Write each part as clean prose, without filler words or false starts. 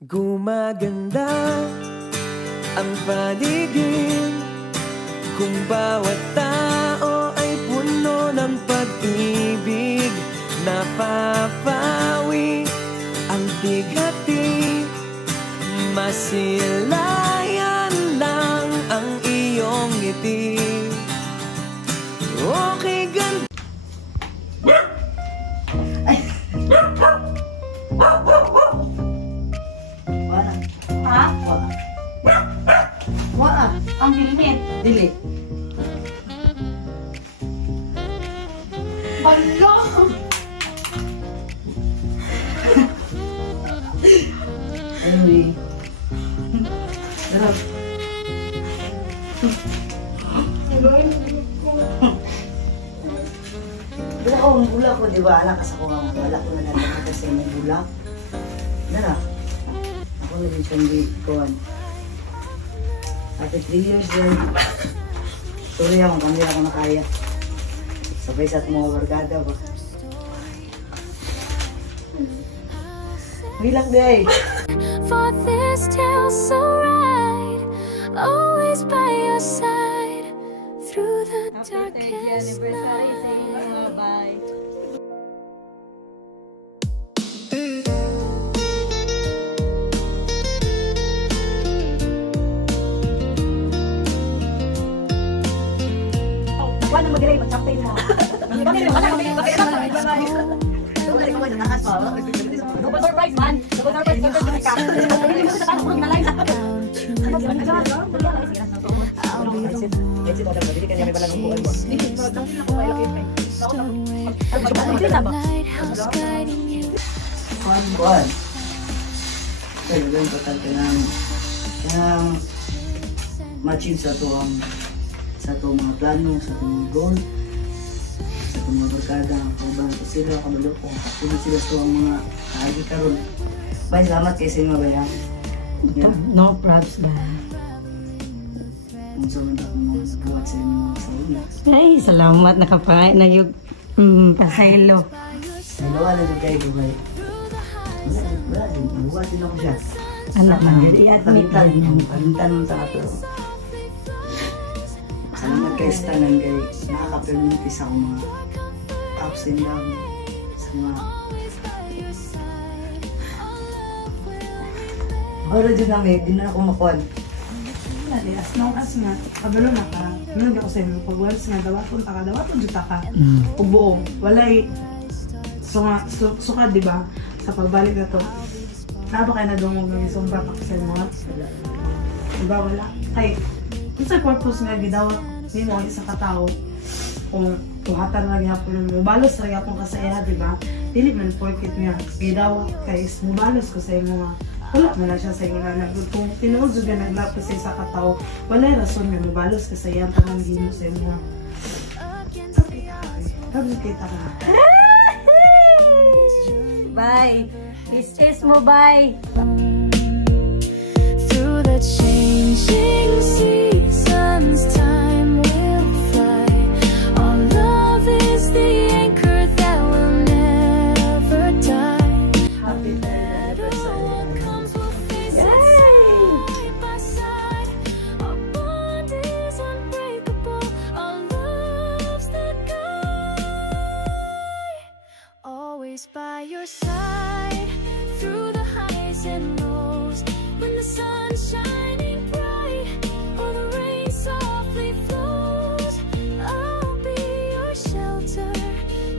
Gumaganda ang paligid kung bawat tao ay puno ng pag-ibig. Napapawi ang bigati, masilayan lang ang iyong ngiti. Okay, ganda. Ha? Wala. Ang hilimit. Dili. Balo! Anyway. Sarap. Bulak ko, di ba? Anak kasi ako nga. Wala ko na natin kasi may bulak. Dara. Ako na din siyang gikuhan. After 3 years din, tuloy akong kami ako nakaya. Sabay sa mga barkada ba? Bilak day! For this tale so right, always by your side, through the darkest night. Wala na mag-iray, mag-chaptay mo. Double surprise man! Double surprise man! Hindi mo sa tanong na lang. Kuhan. Kaya yung total ka ng matching sa itong mga plano, sa itong mga goal, sa itong mga barkada, kabahan ko sila, kabalo ko, kapulot sila sa itong mga kaagi karon. Bay, salamat kayo sa inyo, Bay. No props ba? Kung saan man ako mga nabuhat sa inyo mga sauna. Ay, salamat. Nakapangain na yung pasaylo. Nagawa lang yung kayo, Bay. Wala din, nabuhat din ako siya. Anak na, Palintan mo sa ato. Salamat kayo sa tanan kayo. Nakaka-perminti sa akong mga ups and downs. Sa mga... Oro dyan namin, di na ako makuhan. As long as nga, kabalo na ka, minag ako sa inyo, pag once nga, dawatong dyan ka, ug buong, walay, suka, di ba, sa pagbalik na to, naaba kayo na dumog ng isang batak sa inyo, diba, wala, kay, sa purpose nga, gidawat, hindi mo ang isang katao, kung tuhatan nga gyapon mo, balos na gyapon ka sa iya, di ba, dili man porket nga, gidawat kay, mubalos ko sa inyo nga, wala mo na siya sa inyo na kung tinuod ka naglapos sa isa katao, wala rason nga mabalos ka sa iyang tanangin mo sa inyo. Sabi kita ka. Bye! Kiss mo, bye! Through the changing seasons, time will fly. Our love is the anchor that will never die. Happy anniversary. By your side, through the highs and lows, when the sun's shining bright or the rain softly flows, I'll be your shelter,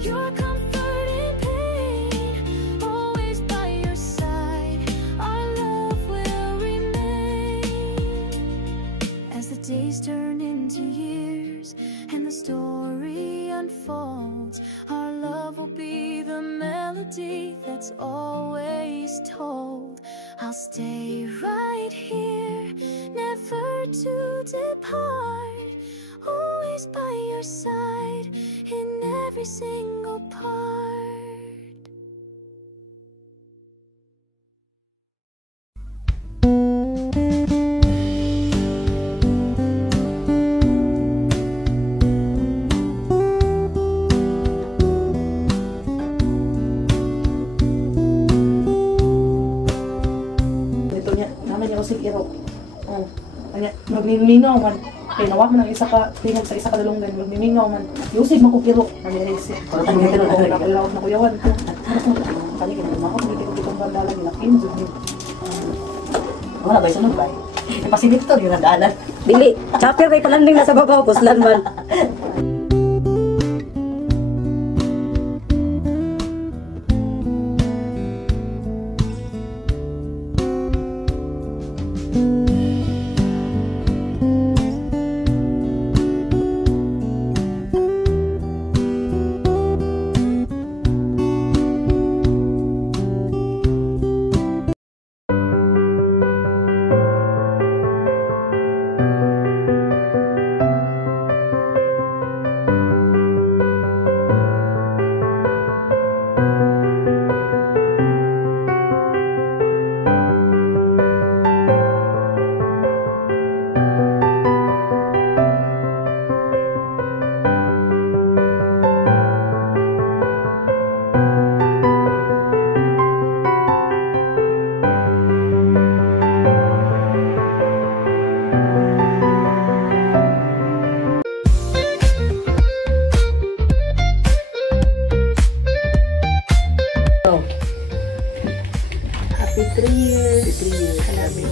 your comfort in pain. Always by your side, our love will remain. As the days turn into years and the story unfolds, our love will be the melody that's always told. I'll stay right here, never to depart, always by your side in every single part. naman niya usig iro. Oh. Kanya, magniningaw man. Kaya nawa man ang isa ka, tingog sa isa ka dalunggan, magniningaw man. Usig man ko kiro. Nangyaysi. Nakalaot na kuyawan. Kanya kinumakaw, hindi ko kitong bandalan nila. Kinzog din. Wala ba sunod ba? Pasilip to, yung nag-aalan. Dili, chopper kay palanding nasa babaw, kuslan man. Happy 3 years. 3 years. I love you.